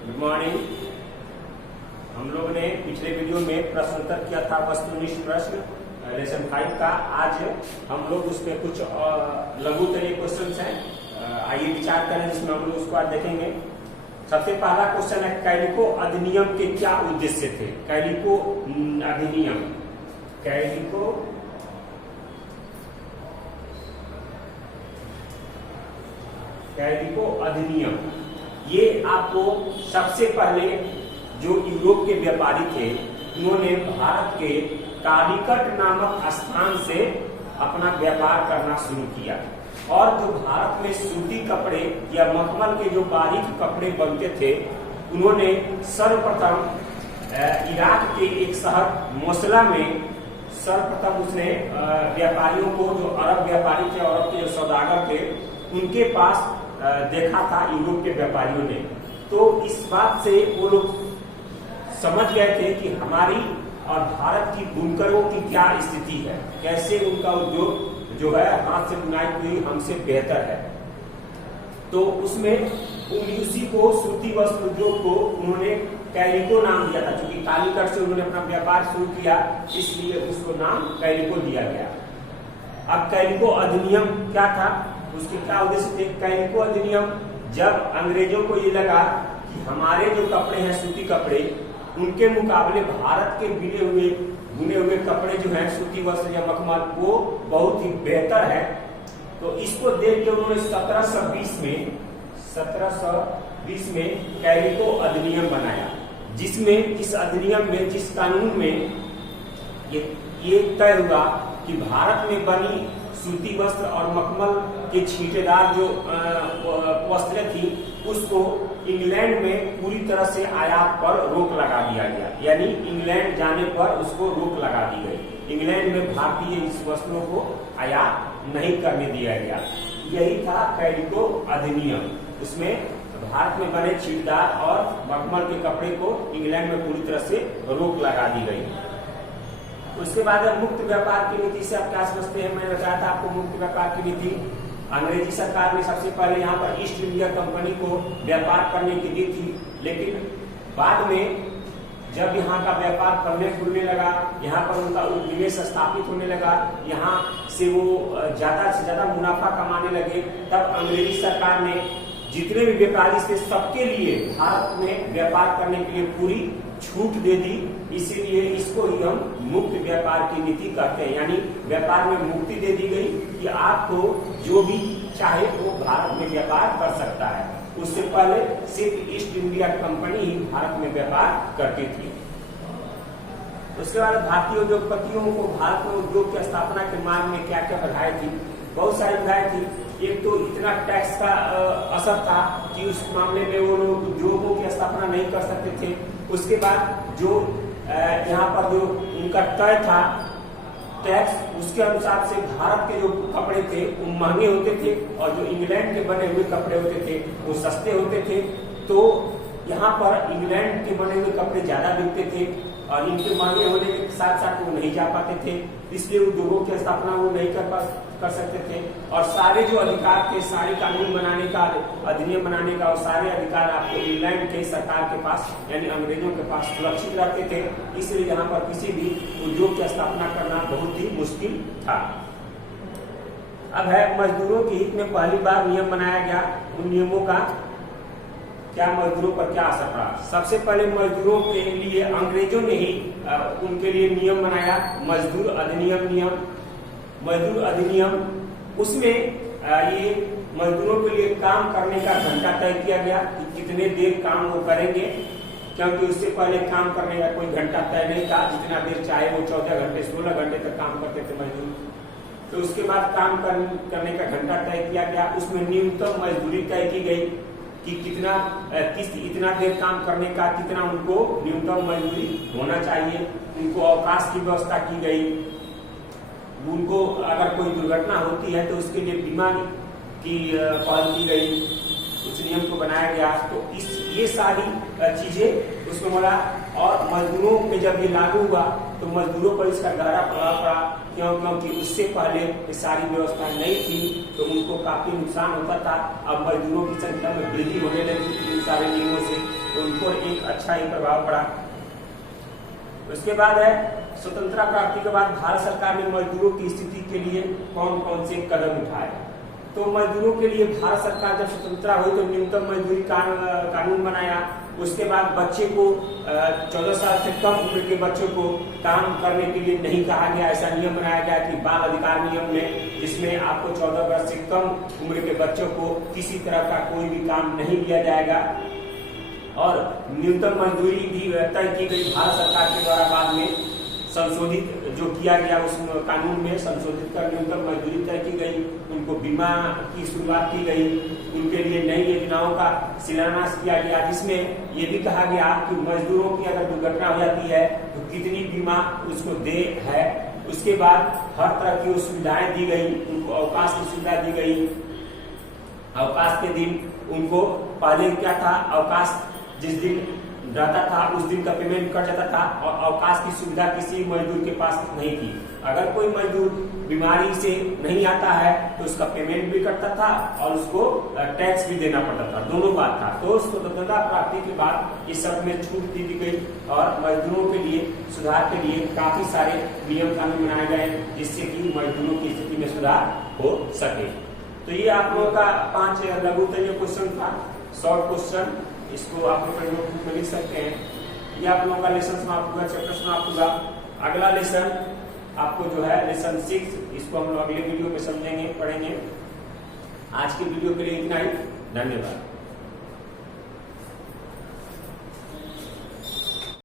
Good morning. हम लोग ने पिछले वीडियो में प्रश्न उत्तर किया था वस्तुनिष्ठ प्रश्न लेसन 5 का। आज हम लोग उसमें कुछ लघुतरीय क्वेश्चन हैं, आइए विचार करें जिसमें हम लोग उसको आज देखेंगे। सबसे पहला क्वेश्चन है, कैलिको अधिनियम के क्या उद्देश्य थे? कैलिको अधिनियम, कैलिको अधिनियम, ये आपको सबसे पहले जो यूरोप के व्यापारी थे उन्होंने भारत के कालीकट नामक स्थान से अपना व्यापार करना शुरू किया। और जो भारत में सूती कपड़े या मखमल के जो बारीक कपड़े बनते थे, उन्होंने सर्वप्रथम इराक के एक शहर मोसला में सर्वप्रथम उसने व्यापारियों को, जो अरब व्यापारी थे, अरब के जो सौदागर थे, उनके पास देखा था यूरोप के व्यापारियों ने। तो इस बात से वो लोग समझ गए थे कि हमारी और भारत की बुनकरों की क्या स्थिति है, कैसे उनका उद्योग जो है हाथ से बुनाई हुई हमसे बेहतर है। तो उसमें उसी को, सूती वस्त्र उद्योग को उन्होंने कैलिको नाम दिया था। क्योंकि कालीकट से उन्होंने अपना व्यापार शुरू किया, इसलिए उसको नाम कैलिको दिया गया। अब कैलिको अधिनियम क्या था, उसके क्या उद्देश्य थे? कैलिको अधिनियम, जब अंग्रेजों को ये लगा कि हमारे जो कपड़े हैं सूती कपड़े, उनके मुकाबले भारत के बुने हुए कपड़े जो हैं सूती वस्त्र या मखमल, वो बहुत ही बेहतर है। तो इसको देख के उन्होंने 1720 में कैलिको अधिनियम बनाया, जिसमें इस अधिनियम में, जिस कानून में ये तय हुआ कि भारत में बनी सूती वस्त्र और मखमल के छींटेदार जो वस्त्रें थी, उसको इंग्लैंड में पूरी तरह से आयात पर रोक लगा दिया गया। यानी इंग्लैंड जाने पर उसको रोक लगा दी गई। इंग्लैंड में भारतीय इस वस्त्रों को आयात नहीं करने दिया गया। यही था कैलिको अधिनियम। उसमें भारत में बने छींटेदार और मखमल के कपड़े को इंग्लैंड में पूरी तरह से रोक लगा दी गई। उसके बाद मुक्त व्यापार की नीति से आप क्या समझते हैं? मैंने बताया था आपको मुक्त व्यापार की नीति। अंग्रेजी सरकार ने सबसे पहले यहाँ पर ईस्ट इंडिया कंपनी को व्यापार करने की दी थी, लेकिन बाद में जब यहाँ का व्यापार फलने फूलने लगा, यहाँ पर उनका निवेश स्थापित होने लगा, यहाँ से वो ज्यादा से ज्यादा मुनाफा कमाने लगे, तब अंग्रेजी सरकार ने जितने भी व्यापारी थे सबके लिए भारत में व्यापार करने के लिए पूरी छूट दे दी। इसीलिए इसको ही हम मुक्त व्यापार की नीति कहते हैं। यानी व्यापार में मुक्ति दे दी गई कि आपको जो भी चाहे वो भारत में व्यापार कर सकता है। उससे पहले सिर्फ ईस्ट इंडिया कंपनी ही भारत में व्यापार करती थी। उसके बाद भारतीय उद्योगपतियों को भारत में उद्योग की स्थापना के मार्ग में क्या क्या बाधाएं थी? बहुत सारी बाधाएं थी। एक तो इतना टैक्स का असर था कि उस मामले में वो लोग उद्योगों की स्थापना नहीं कर सकते थे। उसके बाद जो यहाँ पर जो उनका तय था टैक्स, उसके अनुसार से भारत के जो कपड़े थे वो महंगे होते थे और जो इंग्लैंड के बने हुए कपड़े होते थे वो सस्ते होते थे। तो यहाँ पर इंग्लैंड के बने हुए कपड़े ज्यादा बिकते थे और इनके महंगे होने के साथ साथ वो नहीं जा पाते थे, इसलिए उद्योगों की स्थापना वो नहीं कर सकते थे। और सारे जो अधिकार थे, सारे कानून बनाने का, अधिनियम बनाने का, और सारे अधिकार आपको इंग्लैंड के सरकार के पास यानी अंग्रेजों के पास सुरक्षित रहते थे। इसलिए यहाँ पर किसी भी उद्योग की स्थापना करना बहुत ही मुश्किल था। अब है मजदूरों के हित में पहली बार नियम बनाया गया। उन नियमों का क्या मजदूरों पर क्या असर पड़ा? सबसे पहले मजदूरों के लिए अंग्रेजों ने ही उनके लिए नियम बनाया, मजदूर अधिनियम। मजदूर अधिनियम, उसमें ये मजदूरों के लिए काम करने का घंटा तय किया गया कि कितने देर काम वो करेंगे, क्योंकि उससे पहले काम करने का कोई घंटा तय नहीं था। जितना देर चाहे वो 14 घंटे 16 घंटे तक काम करते थे मजदूर। तो उसके बाद काम करने का घंटा तय किया गया। उसमें न्यूनतम मजदूरी तय की गई कि इतना देर काम करने का कितना उनको न्यूनतम मजदूरी होना चाहिए। उनको अवकाश की व्यवस्था की गई। उनको अगर कोई दुर्घटना होती है तो उसके लिए बीमा की पहल की गई, उस नियम को बनाया गया। तो ये सारी चीजें उसमें बोला। और मजदूरों पे जब ये लागू हुआ तो मजदूरों पर इसका गहरा प्रभाव पड़ा, क्योंकि उससे पहले ये सारी व्यवस्था नहीं थी तो उनको काफी नुकसान होता था। अब मजदूरों की संख्या में वृद्धि होने लगी इन सारे नियमों से, तो उनकी उनको एक अच्छा ही प्रभाव पड़ा। उसके बाद है स्वतंत्रता प्राप्ति के बाद भारत सरकार ने मजदूरों की स्थिति के लिए कौन कौन से कदम उठाए। तो मजदूरों के लिए भारत सरकार जब स्वतंत्रता हुई तो न्यूनतम मजदूरी कानून बनाया। उसके बाद बच्चे को 14 साल से कम उम्र के बच्चों को काम करने के लिए नहीं कहा गया, ऐसा नियम बनाया गया कि बाल अधिकार नियम में, जिसमें आपको 14 वर्ष से कम उम्र के बच्चों को किसी तरह का कोई भी काम नहीं दिया जाएगा। और न्यूनतम मजदूरी भी तय की गई भारत सरकार के द्वारा, बाद में संशोधित जो किया गया उस कानून में संशोधित कर न्यूनतम मजदूरी तय की गई। उनको बीमा की शुरुआत की गई, उनके लिए नई योजनाओं का शिलान्यास किया गया, जिसमें ये भी कहा गया कि मजदूरों की अगर दुर्घटना हो जाती है तो कितनी बीमा उसको दे है। उसके बाद हर तरह की सुविधाएं दी गई, उनको अवकाश की सुविधा दी गई। अवकाश के दिन उनको पहले क्या था, अवकाश जिस दिन रहता था उस दिन का पेमेंट कट जाता था और अवकाश की सुविधा किसी मजदूर के पास नहीं थी। अगर कोई मजदूर बीमारी से नहीं आता है तो उसका पेमेंट भी कटता था और उसको टैक्स भी देना पड़ता था, दोनों बात था। तो स्वतंत्रता प्राप्ति के बाद इस सब में छूट दी गई और मजदूरों के लिए सुधार के लिए काफी सारे नियम कानून बनाए गए, जिससे कि मजदूरों की स्थिति में सुधार हो सके। तो ये आप लोगों का 5 लघुतरीय क्वेश्चन था, शॉर्ट क्वेश्चन, इसको आप लोग नोटबुक में लिख सकते हैं। ये आप लोगों का लेसन समाप्त हुआ, चैप्टर समाप्त हुआ। अगला लेसन आपको जो है लेसन 6, इसको हम लोग अगले वीडियो में समझेंगे, पढ़ेंगे। आज की वीडियो के लिए इतना ही, धन्यवाद।